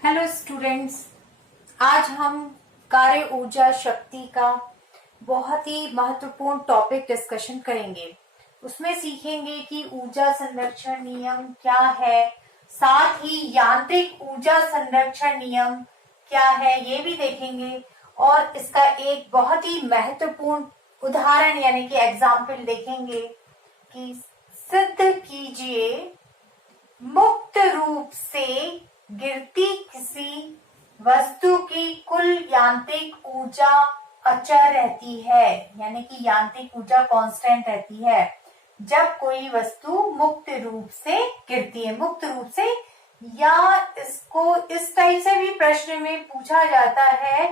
Hello students, आज हम कार्य ऊर्जा शक्ति का बहुत ही महत्वपूर्ण टॉपिक डिस्कशन करेंगे। उसमें सीखेंगे कि ऊर्जा संरक्षण नियम क्या है, साथ ही यांत्रिक ऊर्जा संरक्षण नियम क्या है ये भी देखेंगे और इसका एक बहुत ही महत्वपूर्ण उदाहरण यानी कि एग्जाम्पल देखेंगे कि सिद्ध कीजिए मुक्त रूप से गिरती किसी वस्तु की कुल यांत्रिक ऊर्जा अचर रहती है, यानी कि यांत्रिक ऊर्जा कांस्टेंट रहती है जब कोई वस्तु मुक्त रूप से गिरती है। मुक्त रूप से, या इसको इस टाइप से भी प्रश्न में पूछा जाता है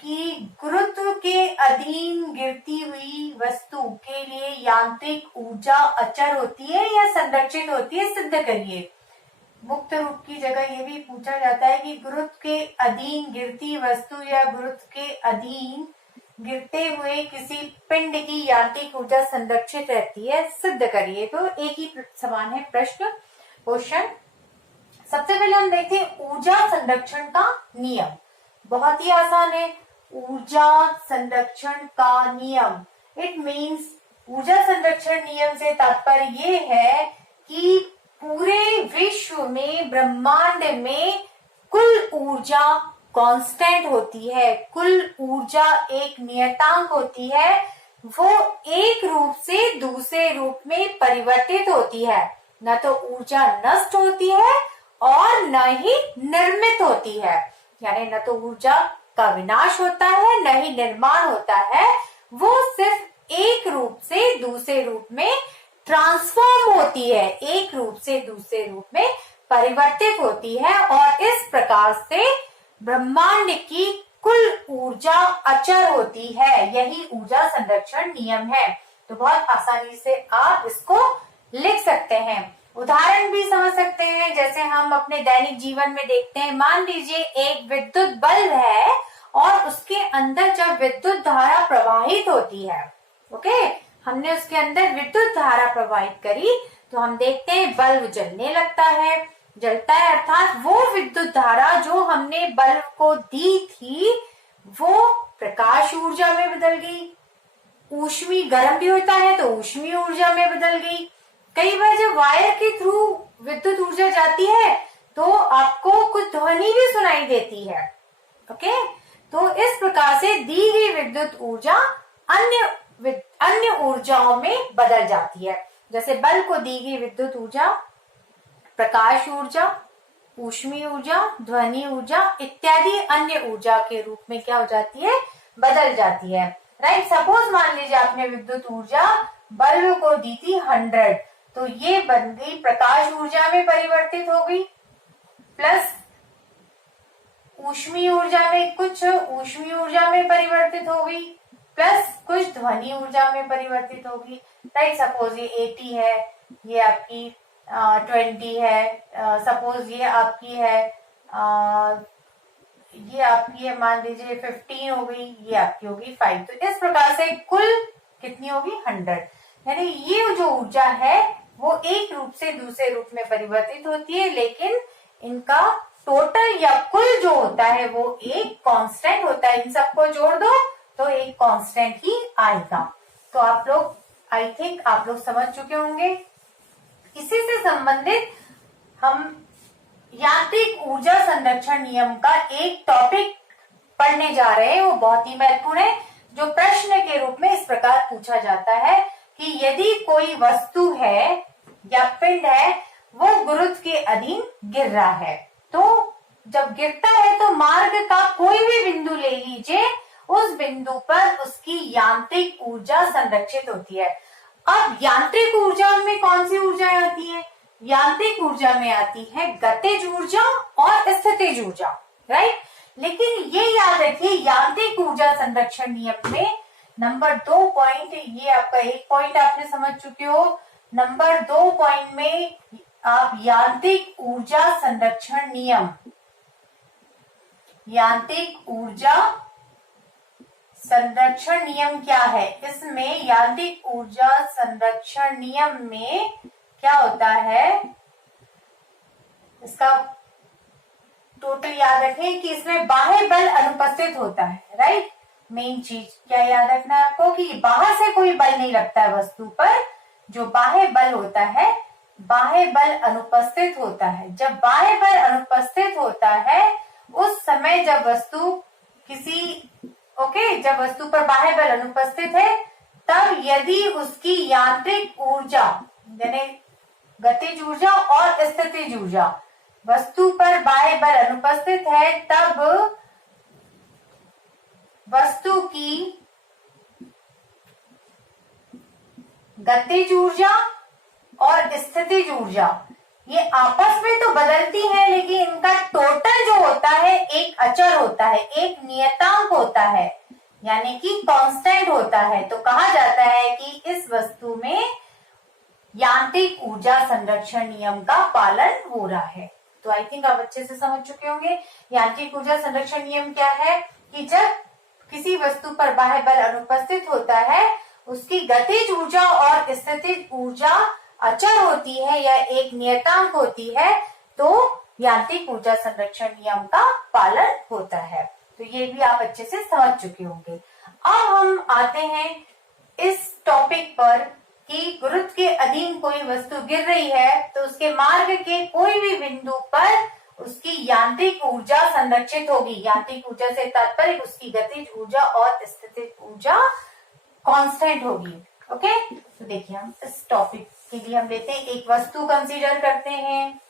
कि गुरुत्व के अधीन गिरती हुई वस्तु के लिए यांत्रिक ऊर्जा अचर होती है या संरक्षित होती है, सिद्ध करिए। मुक्त रूप की जगह ये भी पूछा जाता है कि गुरुत्व के अधीन गिरती वस्तु या गुरुत्व के अधीन गिरते हुए किसी पिंड की यांत्रिक ऊर्जा संरक्षित रहती है, सिद्ध करिए। तो एक ही समान है प्रश्न, क्वेश्चन। सबसे पहले हम देखते हैं ऊर्जा संरक्षण का नियम। बहुत ही आसान है। ऊर्जा संरक्षण का नियम, इट मीन्स ऊर्जा संरक्षण नियम से तात्पर्य ये है कि पूरे विश्व में, ब्रह्मांड में कुल ऊर्जा कांस्टेंट होती है, कुल ऊर्जा एक नियतांक होती है, वो एक रूप से दूसरे रूप में परिवर्तित होती है। न तो ऊर्जा नष्ट होती है और न ही निर्मित होती है, यानी न तो ऊर्जा का विनाश होता है न ही निर्माण होता है, वो सिर्फ एक रूप से दूसरे रूप में ट्रांसफॉर्म होती है, एक रूप से दूसरे रूप में परिवर्तित होती है और इस प्रकार से ब्रह्मांड की कुल ऊर्जा अचर होती है। यही ऊर्जा संरक्षण नियम है। तो बहुत आसानी से आप इसको लिख सकते हैं, उदाहरण भी समझ सकते हैं। जैसे हम अपने दैनिक जीवन में देखते हैं, मान लीजिए एक विद्युत बल्ब है और उसके अंदर जब विद्युत धारा प्रवाहित होती है, ओके, हमने उसके अंदर विद्युत धारा प्रवाहित करी तो हम देखते हैं बल्ब जलने लगता है, जलता है, अर्थात वो विद्युत धारा जो हमने बल्ब को दी थी वो प्रकाश ऊर्जा में बदल गई। ऊष्मी, गर्म भी होता है तो ऊष्मी ऊर्जा में बदल गई। कई बार जब वायर के थ्रू विद्युत ऊर्जा जाती है तो आपको कुछ ध्वनि भी सुनाई देती है, ओके। तो इस प्रकार से दी गई विद्युत ऊर्जा अन्य ऊर्जाओं में बदल जाती है। जैसे बल्ब को दी गई विद्युत ऊर्जा प्रकाश ऊर्जा, ऊष्मी ऊर्जा, ध्वनि ऊर्जा इत्यादि अन्य ऊर्जा के रूप में क्या हो जाती है, बदल जाती है, राइट। सपोज मान लीजिए आपने विद्युत ऊर्जा बल्ब को दी थी 100, तो ये बन गई प्रकाश ऊर्जा में परिवर्तित हो गई, प्लस ऊष्मी ऊर्जा में कुछ ऊष्मी ऊर्जा में परिवर्तित हो गई, प्लस कुछ ध्वनि ऊर्जा में परिवर्तित होगी, राइट। सपोज ये 80 है, ये आपकी 20 है, सपोज ये आपकी है मान लीजिए 15 हो गई, ये आपकी होगी 5। तो इस प्रकार से कुल कितनी होगी, 100। यानी ये जो ऊर्जा है वो एक रूप से दूसरे रूप में परिवर्तित होती है, लेकिन इनका टोटल या कुल जो होता है वो एक कांस्टेंट होता है। इन सबको जोड़ दो तो एक कांस्टेंट ही आएगा। तो आप लोग, आई थिंक आप लोग समझ चुके होंगे। इसी से संबंधित हम यांत्रिक ऊर्जा संरक्षण नियम का एक टॉपिक पढ़ने जा रहे हैं, वो बहुत ही महत्वपूर्ण है, जो प्रश्न के रूप में इस प्रकार पूछा जाता है कि यदि कोई वस्तु है या पिंड है वो गुरुत्व के अधीन गिर रहा है, तो जब गिरता है तो मार्ग का कोई भी बिंदु ले लीजिए, उस बिंदु पर उसकी यांत्रिक ऊर्जा संरक्षित होती है। अब यांत्रिक ऊर्जा में कौन सी ऊर्जाएं आती है, यांत्रिक ऊर्जा में आती है गतिज ऊर्जा और स्थितिज ऊर्जा, राइट। लेकिन ये याद रखिए, यांत्रिक ऊर्जा संरक्षण नियम में नंबर 2 पॉइंट, ये आपका 1 पॉइंट आपने समझ चुके हो, नंबर 2 पॉइंट में आप यांत्रिक ऊर्जा संरक्षण नियम, यांत्रिक ऊर्जा संरक्षण नियम क्या है, इसमें यांत्रिक ऊर्जा संरक्षण नियम में क्या होता है, इसका टोटल याद रखें कि इसमें बाह्य बल अनुपस्थित होता है, राइट। मेन चीज क्या याद रखना है आपको कि बाहर से कोई बल नहीं लगता है वस्तु पर, जो बाह्य बल होता है बाह्य बल अनुपस्थित होता है। जब बाह्य बल अनुपस्थित होता है उस समय जब वस्तु जब वस्तु पर बाह्य बल अनुपस्थित है तब यदि उसकी यांत्रिक ऊर्जा यानी गतिज ऊर्जा और स्थितिज ऊर्जा, वस्तु पर बाह्य बल अनुपस्थित है तब वस्तु की गतिज ऊर्जा और स्थितिज ऊर्जा ये आपस में तो बदलती है, लेकिन इनका टोटल जो होता है एक अचर होता है, एक नियतांक होता है, यानी कि कांस्टेंट होता है। तो कहा जाता है कि इस वस्तु में यांत्रिक ऊर्जा संरक्षण नियम का पालन हो रहा है। तो आई थिंक आप अच्छे से समझ चुके होंगे यांत्रिक ऊर्जा संरक्षण नियम क्या है कि जब किसी वस्तु पर बाह्य बल अनुपस्थित होता है उसकी गतिज ऊर्जा और स्थितिज ऊर्जा अचर होती है या एक नियतांक होती है, तो यांत्रिक ऊर्जा संरक्षण नियम का पालन होता है। तो ये भी आप अच्छे से समझ चुके होंगे। अब हम आते हैं इस टॉपिक पर कि गुरुत्व के अधीन कोई वस्तु गिर रही है तो उसके मार्ग के कोई भी बिंदु पर उसकी यांत्रिक ऊर्जा संरक्षित होगी। यांत्रिक ऊर्जा से तात्पर्य उसकी गतिज ऊर्जा और स्थितिज ऊर्जा कांस्टेंट होगी। ओके, तो देखिए हम इस टॉपिक के लिए हम लेते हैं एक वस्तु कंसीडर करते हैं।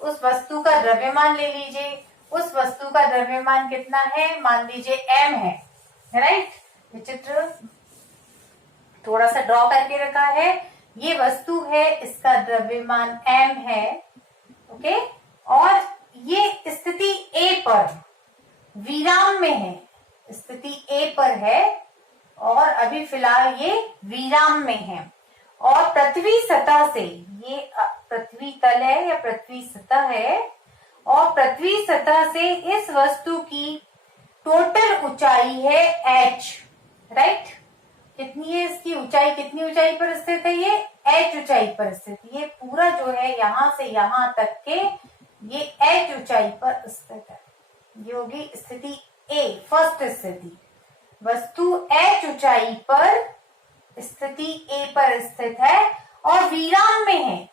उस वस्तु का द्रव्यमान ले लीजिए। उस वस्तु का द्रव्यमान कितना है, मान लीजिए m है, राइट। ये चित्र थोड़ा सा ड्रॉ करके रखा है। ये वस्तु है, इसका द्रव्यमान m है, ओके। और ये स्थिति A पर विराम में है, स्थिति A पर है और अभी फिलहाल ये विराम में है। और पृथ्वी सतह से, ये पृथ्वी तल है या पृथ्वी सतह है, और पृथ्वी सतह से इस वस्तु की टोटल ऊंचाई है h, राइट। कितनी है इसकी ऊंचाई, कितनी ऊंचाई पर स्थित है, ये h ऊंचाई पर स्थित। ये पूरा जो है यहां से यहां तक के ये h ऊंचाई पर स्थित है। ये होगी स्थिति A, फर्स्ट स्थिति। वस्तु h ऊंचाई पर स्थिति A पर स्थित है और विराम में है।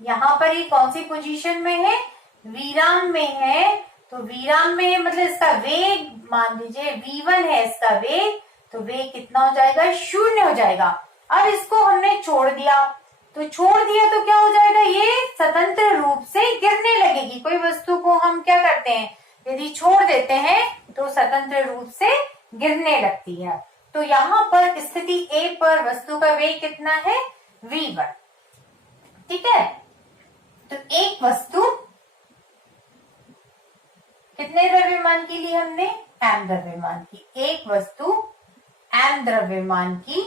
यहाँ पर ये कौन सी पोजीशन में है, विराम में है। तो विराम में है मतलब इसका वेग मान लीजिए v1 है इसका वेग, तो वेग कितना हो जाएगा, 0 हो जाएगा। अब इसको हमने छोड़ दिया, तो छोड़ दिया तो क्या हो जाएगा, ये स्वतंत्र रूप से गिरने लगेगी। कोई वस्तु को हम क्या करते हैं, यदि छोड़ देते हैं तो स्वतंत्र रूप से गिरने लगती है। तो यहाँ पर स्थिति A पर वस्तु का वेग कितना है, v1, ठीक है। तो एक वस्तु कितने द्रव्यमान की ली हमने, m द्रव्यमान की। एक वस्तु m द्रव्यमान की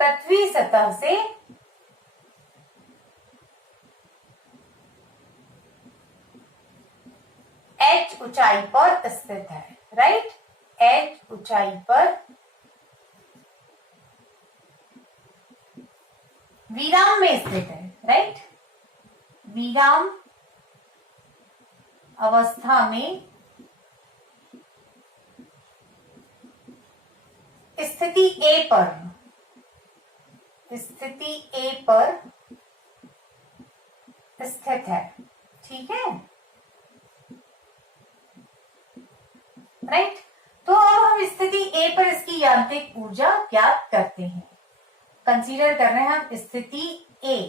पृथ्वी सतह से h ऊंचाई पर स्थित है, राइट। h ऊंचाई पर विराम में स्थित है, राइट। विराम अवस्था में स्थिति A पर, स्थिति A पर स्थित है, ठीक है, राइट। तो अब हम स्थिति A पर इसकी यांत्रिक ऊर्जा ज्ञात करते हैं। कंसीडर कर रहे हैं हम स्थिति A,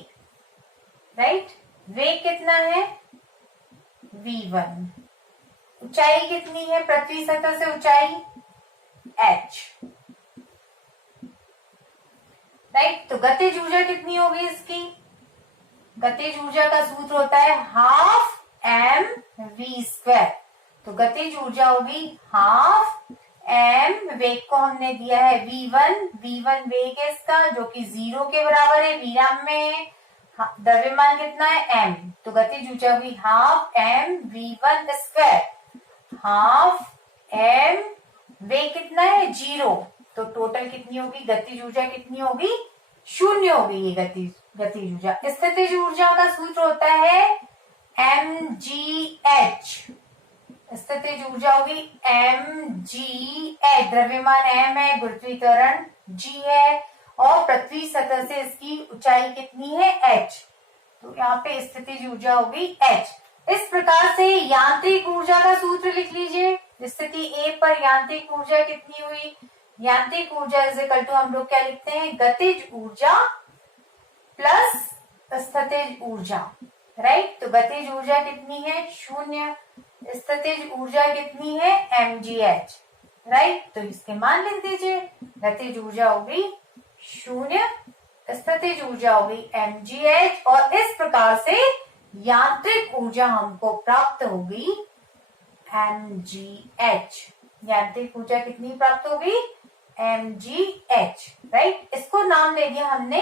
राइट। वेग कितना है, v1। ऊंचाई कितनी है पृथ्वी सतह से, ऊंचाई h, राइट। तो गतिज ऊर्जा कितनी होगी इसकी, गतिज ऊर्जा का सूत्र होता है हाफ mv²। तो गतिज ऊर्जा होगी हाफ m, वेग को हमने दिया है v1, v1 वेग है इसका जो कि 0 के बराबर है, विराम में द्रव्यमान कितना है m, तो गतिज ऊर्जा होगी हाफ mv1²। हाफ m, वेग कितना है 0, तो टोटल कितनी होगी, गतिज ऊर्जा कितनी होगी, 0 होगी ये गतिज ऊर्जा। स्थितिज ऊर्जा का सूत्र होता है mgh, स्थितिज ऊर्जा होगी mgh, द्रव्यमान m है, गुरुत्वीय त्वरण g है और पृथ्वी सतह से इसकी ऊंचाई कितनी है h, तो यहाँ पे स्थितिज ऊर्जा होगी h। इस प्रकार से यांत्रिक ऊर्जा का सूत्र लिख लीजिए। स्थिति ए पर यांत्रिक ऊर्जा कितनी हुई, यांत्रिक ऊर्जा इज इक्वल टू हम लोग क्या लिखते हैं, गतिज ऊर्जा प्लस स्थितिज ऊर्जा, राइट। तो गतिज ऊर्जा कितनी है 0, स्थितिज ऊर्जा कितनी है mgh, राइट। तो इसके मान लिख दीजिए, गतिज ऊर्जा होगी 0, स्थितिज ऊर्जा होगी mgh और इस प्रकार से यांत्रिक ऊर्जा हमको प्राप्त होगी mgh। यांत्रिक ऊर्जा कितनी प्राप्त होगी mgh, राइट। इसको नाम दे दिया हमने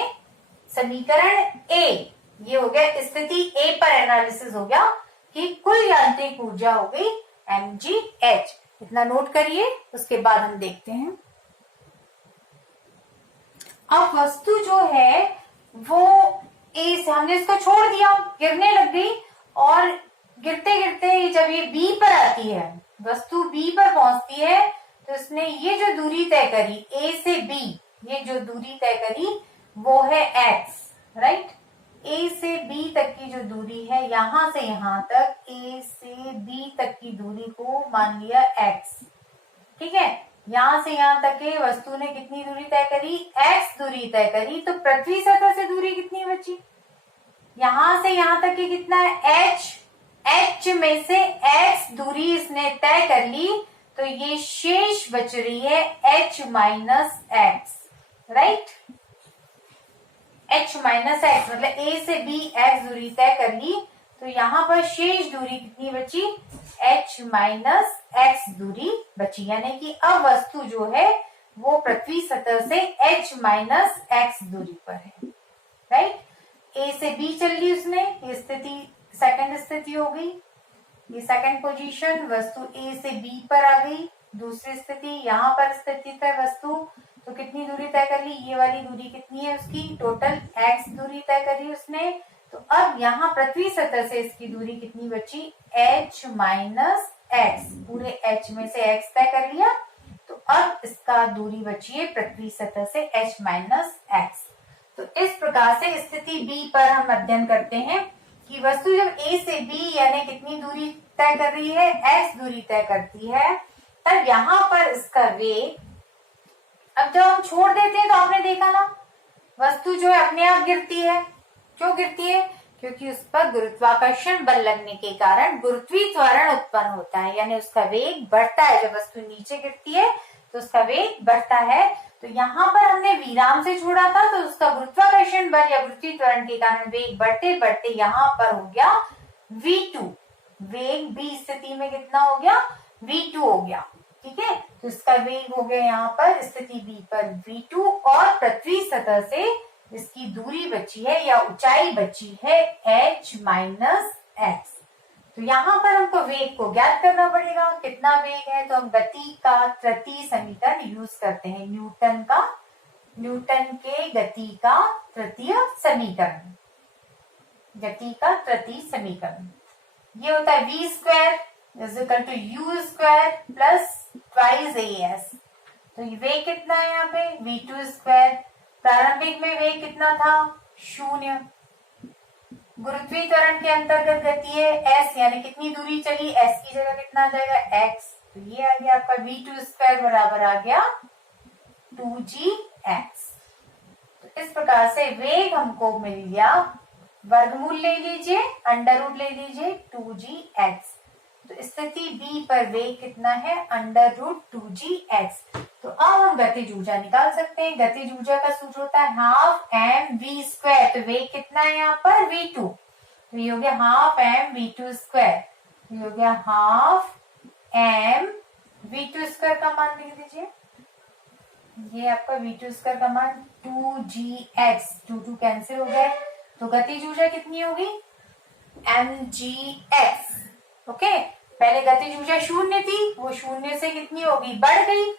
समीकरण ए। ये हो गया स्थिति ए पर एनालिसिस हो गया कि कुल यांत्रिक ऊर्जा हो गई mgh। इतना नोट करिए, उसके बाद हम देखते हैं। अब वस्तु जो है वो ए से हमने इसको छोड़ दिया, गिरने लग गई और गिरते गिरते जब ये बी पर आती है, वस्तु बी पर पहुंचती है, तो इसने ये जो दूरी तय करी ए से बी, ये जो दूरी तय करी वो है x, राइट। ए से बी तक की जो दूरी है, यहां से यहां तक ए से बी तक की दूरी को मान लिया x, ठीक है। यहां से यहां तक के वस्तु ने कितनी दूरी तय करी, x दूरी तय करी। तो पृथ्वी सतह से दूरी कितनी बची, यहां से यहां तक की कितना है h में से x दूरी इसने तय कर ली, तो ये शेष बच रही है h minus x, right. h minus x मतलब a से b x दूरी तय कर ली, तो यहाँ पर शेष दूरी कितनी बची, h माइनस एक्स दूरी बची। यानी कि अब वस्तु जो है वो पृथ्वी सतह से h माइनस एक्स दूरी पर है, राइट। a से b चल ली उसने, ये स्थिति सेकंड स्थिति हो गई, ये सेकंड पोजीशन, वस्तु a से b पर आ गई। दूसरी स्थिति यहाँ पर स्थित है वस्तु, तो कितनी दूरी तय कर ली, ये वाली दूरी कितनी है उसकी, टोटल x दूरी तय करी उसने। तो अब यहाँ पृथ्वी सतह से इसकी दूरी कितनी बची, h माइनस एक्स, पूरे h में से x तय कर लिया, तो अब इसका दूरी बची है पृथ्वी सतह से h माइनस एक्स। तो इस प्रकार से स्थिति B पर हम अध्ययन करते हैं कि वस्तु जब A से B यानी कितनी दूरी तय कर रही है, x दूरी तय करती है, तब यहाँ पर इसका वेग, अब जब हम छोड़ देते हैं तो आपने देखा ना, वस्तु जो है अपने आप गिरती है। क्यों गिरती है, क्योंकि उस पर गुरुत्वाकर्षण बल लगने के कारण गुरुत्वीय त्वरण उत्पन्न होता है, यानी उसका वेग बढ़ता है। जब वस्तु नीचे गिरती है तो उसका वेग बढ़ता है। तो यहाँ पर हमने विराम से छोड़ा था, तो उसका गुरुत्वाकर्षण बल या गुरुत्वीय त्वरण के कारण वेग बढ़ते बढ़ते यहाँ पर हो गया v2, वेग बी स्थिति में कितना हो गया, v2 हो गया, ठीक है। तो इसका वेग हो गया यहाँ पर स्थिति बी पर v2 और पृथ्वी सतह से इसकी दूरी बची है या ऊंचाई बची है h माइनस एक्स। तो यहाँ पर हमको वेग को ज्ञात करना पड़ेगा, कितना वेग है, तो हम गति का तृतीय समीकरण यूज करते हैं, न्यूटन के गति का तृतीय समीकरण, गति का तृतीय समीकरण ये होता है v square is equal to u square plus twice as। तो ये वेग कितना है यहाँ पे v2 स्क्वायर, प्रारंभिक में वेग कितना था 0, गुरुत्वीय त्वरण के अंतर्गत गति है s, यानी कितनी दूरी चली, s की जगह कितना आ जाएगा x, तो ये आ गया आपका v2 स्क्वायर बराबर आ गया 2gx। तो इस प्रकार से वेग हमको मिल गया, वर्गमूल ले लीजिए, अंडर रूट ले लीजिए 2gx। तो स्थिति B पर वेग कितना है अंडर रूट 2gx। तो अब हम गतिज ऊर्जा निकाल सकते हैं। गतिज ऊर्जा का सूत्र होता है हाफ एम वी स्क्वायर। तो वेग कितना है यहाँ पर v2, तो ये हो गया हाफ एम v2 स्क्वायर, ये हो गया हाफ एम v2 स्क्वायर का मान लिख दीजिए, ये आपका v2 स्क्वायर का मान 2gx, 2 कैंसिल हो गए, तो गतिज ऊर्जा कितनी होगी mgx। ओके, पहले गतिज ऊर्जा 0 थी, वो 0 से कितनी होगी, बढ़ गई,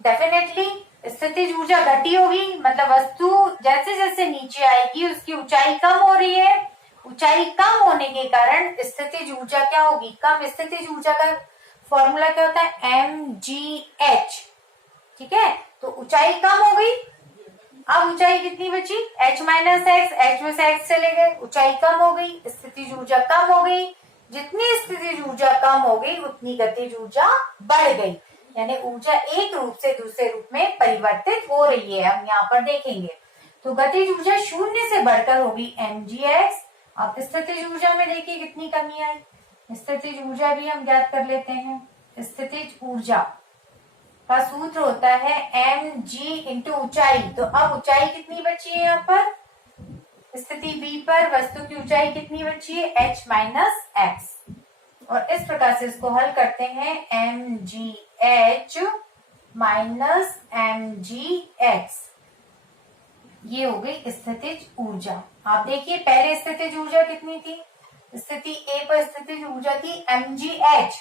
डेफिनेटली स्थितिज ऊर्जा घटी होगी, मतलब वस्तु जैसे जैसे नीचे आएगी उसकी ऊंचाई कम हो रही है, ऊंचाई कम होने के कारण स्थितिज ऊर्जा क्या होगी, कम। स्थितिज ऊर्जा का फॉर्मूला क्या होता है, mgh। ठीक है, तो ऊंचाई कम हो गई। अब ऊंचाई कितनी बची, h माइनस एक्स, h में से x चले गए, ऊंचाई कम हो गई, स्थितिज ऊर्जा कम हो गई। जितनी स्थितिज ऊर्जा कम हो गई उतनी गतिज ऊर्जा बढ़ गई, यानी ऊर्जा एक रूप से दूसरे रूप में परिवर्तित हो रही है। हम यहाँ पर देखेंगे तो गतिज ऊर्जा शून्य से बढ़कर होगी mgx। अब स्थितिज ऊर्जा में देखिए कितनी कमी आई। स्थितिज ऊर्जा भी हम ज्ञात कर लेते हैं। स्थितिज ऊर्जा का सूत्र होता है mg इंटू ऊंचाई। तो अब ऊंचाई कितनी बची है, यहाँ पर स्थिति B पर वस्तु की ऊंचाई कितनी बची है, h माइनस एक्स। और इस प्रकार से इसको हल करते हैं, mgh माइनस mgx, ये हो गई स्थितिज ऊर्जा। आप देखिए पहले स्थितिज ऊर्जा कितनी थी, स्थिति A पर स्थितिज ऊर्जा थी mgh।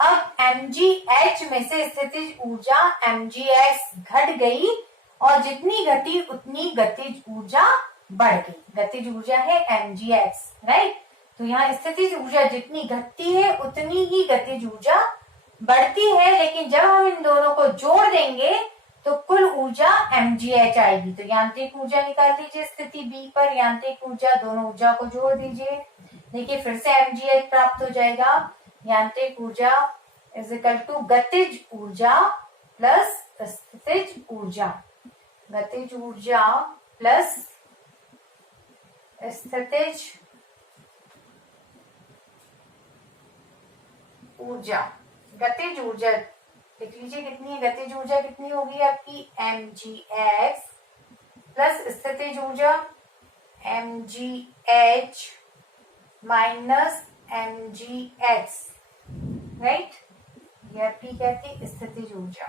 अब mgh में से स्थितिज ऊर्जा mgx घट गई और जितनी घटी उतनी गतिज ऊर्जा बढ़ गई। गतिज ऊर्जा है mgx, राइट। तो यहाँ स्थितिज ऊर्जा जितनी घटती है उतनी ही गतिज ऊर्जा बढ़ती है, लेकिन जब हम इन दोनों को जोड़ देंगे तो कुल ऊर्जा mgh आएगी। तो यांत्रिक ऊर्जा निकाल दीजिए स्थिति B पर, यांत्रिक ऊर्जा, दोनों ऊर्जा को जोड़ दीजिए। देखिए फिर से mgh प्राप्त हो जाएगा। यांत्रिक ऊर्जा इज इक्वल टू गतिज ऊर्जा प्लस स्थितिज ऊर्जा, गतिज ऊर्जा प्लस स्थितिज ऊर्जा। गतिज ऊर्जा लिख लीजिए कितनी है, गतिज ऊर्जा कितनी होगी आपकी mgx प्लस स्थितिज ऊर्जा mgh माइनस mgx, राइट। ये आपकी क्या थी, स्थितिज ऊर्जा,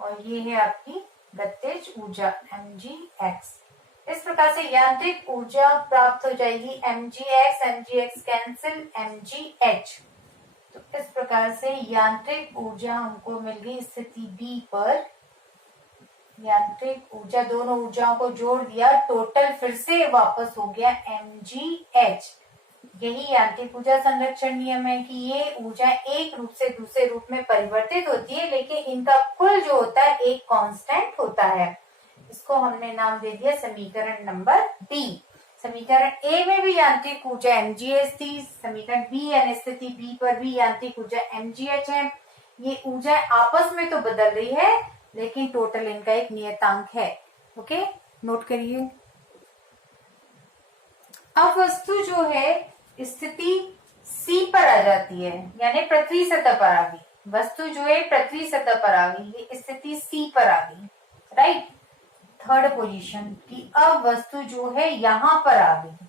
और ये है आपकी गतिज ऊर्जा mgx। इस प्रकार से यांत्रिक ऊर्जा प्राप्त हो जाएगी mgx, mgx कैंसिल, mgh। तो इस प्रकार से यांत्रिक ऊर्जा हमको मिल गई स्थिति B पर। यांत्रिक ऊर्जा, दोनों ऊर्जाओं को जोड़ दिया, टोटल फिर से वापस हो गया mgh। यही यांत्रिक ऊर्जा संरक्षण नियम है कि ये ऊर्जा एक रूप से दूसरे रूप में परिवर्तित होती है, लेकिन इनका कुल जो होता है एक कांस्टेंट होता है। इसको हमने नाम दे दिया समीकरण नंबर B। समीकरण A में भी यांत्रिक ऊर्जा mgh थी, समीकरण B यानी स्थिति B पर भी यांत्रिक ऊर्जा mgh है। ये ऊर्जा आपस में तो बदल रही है, लेकिन टोटल इनका एक नियतांक है। ओके, नोट करिए। अब वस्तु जो है स्थिति C पर आ जाती है, यानी पृथ्वी सतह पर आ गई। वस्तु जो है पृथ्वी सतह पर आ गई, ये स्थिति C पर आ गई, राइट, थर्ड पोजीशन की। अब वस्तु जो है यहाँ पर आ गई,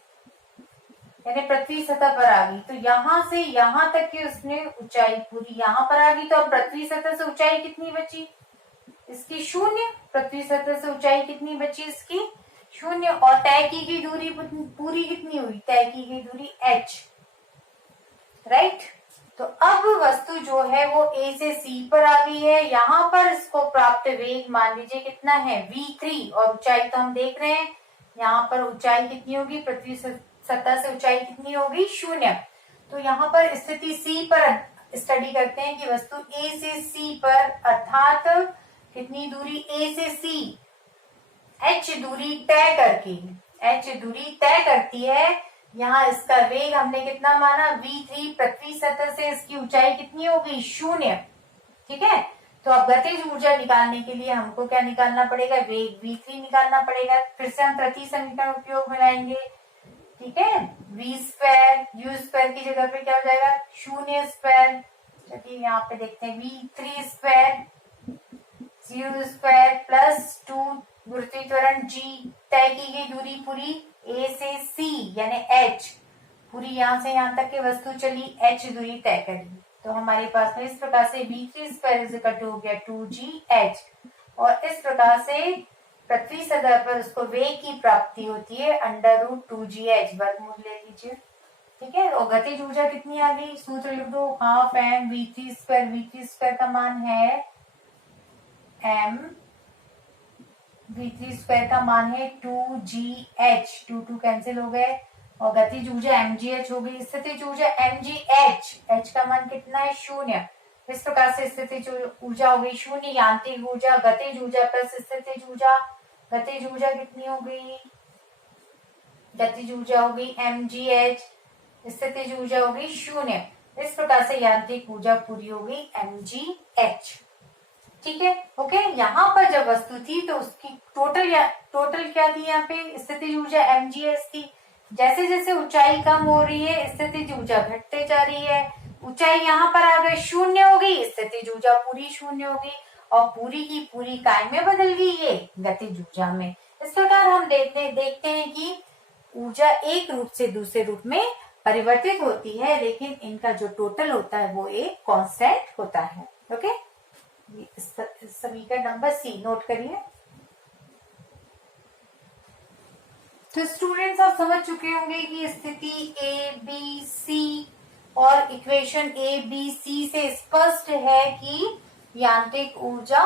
यानी पृथ्वी सतह पर आ गई। तो यहाँ से यहाँ तक की उसने ऊंचाई पूरी यहाँ पर आ गई। तो अब पृथ्वी सतह से ऊंचाई कितनी बची इसकी, शून्य। पृथ्वी सतह से ऊंचाई कितनी बची इसकी, शून्य। और तय की गई दूरी पूरी कितनी हुई, तय की गई दूरी h, राइट। तो अब वस्तु जो है वो A से C पर आ गई है। यहाँ पर इसको प्राप्त वेग मान लीजिए कितना है, v3, और ऊंचाई तो हम देख रहे हैं यहाँ पर ऊंचाई कितनी होगी, पृथ्वी सतह से ऊंचाई कितनी होगी, शून्य। तो यहाँ पर स्थिति C पर स्टडी करते हैं कि वस्तु A से C पर, अर्थात कितनी दूरी A से C, h दूरी तय करके, h दूरी तय करती है। यहाँ इसका वेग हमने कितना माना, v3। पृथ्वी सतह से इसकी ऊंचाई कितनी होगी, शून्य, ठीक है। तो अब गतिज ऊर्जा निकालने के लिए हमको क्या निकालना पड़ेगा, वेग v3 निकालना पड़ेगा। फिर से हम प्रति समीकरण उपयोग में लाएंगे, ठीक है। v स्क्वायर u स्क्वायर की जगह पे क्या हो जाएगा, शून्य स्क्वायर। चलिए यहाँ पे देखते हैं, v3 square u square plus 2 गुरुत्वीय त्वरण g, तय की गई दूरी पूरी A से C यानी h, पूरी यहाँ से यहाँ तक की वस्तु चली, h दूरी तय करी। तो हमारे पास में इस प्रकार से v3 square is equal to हो गया 2gh। और इस प्रकार से पृथ्वी सतह पर उसको वेग की प्राप्ति होती है √2gh, वर्गमूल ले लीजिए, ठीक है। और गतिज ऊर्जा कितनी आ गई, सूत्र लिख दो, half M v3 square. v3 square का मान है m V3 स्क्वायर का मान है 2GH, 2 कैंसिल हो गए और गतिज ऊर्जा mgh हो गई। स्थितिज ऊर्जा mgh, h का मान कितना है 0। इस प्रकार से स्थितिज ऊर्जा हो गई 0। यांत्रिक ऊर्जा गतिज ऊर्जा प्लस स्थितिज ऊर्जा, गतिज ऊर्जा कितनी हो गई, गतिज ऊर्जा हो गई mgh, स्थितिज ऊर्जा हो गई 0। इस प्रकार से यांत्रिक ऊर्जा पूरी हो गई mgh। ठीक है, ओके। यहाँ पर जब वस्तु थी तो उसकी टोटल क्या थी, यहाँ पे स्थितिज ऊर्जा mgh थी। जैसे जैसे ऊंचाई कम हो रही है स्थितिज ऊर्जा घटते जा रही है। ऊंचाई यहाँ पर आ गई 0 हो गई, स्थितिज ऊर्जा पूरी 0 हो गई और पूरी की पूरी काय में बदल गई ये गतिज ऊर्जा में। इस प्रकार हम देखते हैं कि ऊर्जा एक रूप से दूसरे रूप में परिवर्तित होती है, लेकिन इनका जो टोटल होता है वो एक कांस्टेंट होता है। ओके, समीकरण नंबर सी नोट करिए। तो स्टूडेंट्स आप समझ चुके होंगे कि स्थिति ए बी सी और इक्वेशन ए बी सी से स्पष्ट है कि यांत्रिक ऊर्जा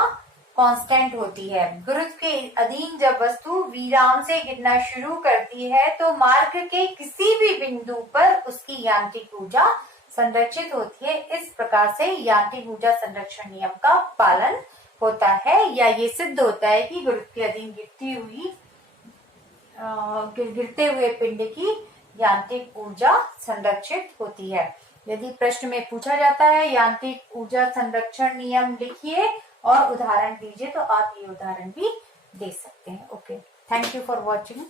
कांस्टेंट होती है। गुरुत्व के अधीन जब वस्तु विराम से गिरना शुरू करती है तो मार्ग के किसी भी बिंदु पर उसकी यांत्रिक ऊर्जा संरक्षित होती है। इस प्रकार से यांत्रिक ऊर्जा संरक्षण नियम का पालन होता है, या ये सिद्ध होता है कि गुरुत्व के अधीन गिरते हुए पिंड की यांत्रिक ऊर्जा संरक्षित होती है। यदि प्रश्न में पूछा जाता है यांत्रिक ऊर्जा संरक्षण नियम लिखिए और उदाहरण दीजिए, तो आप ये उदाहरण भी दे सकते हैं। Okay, thank you for watching.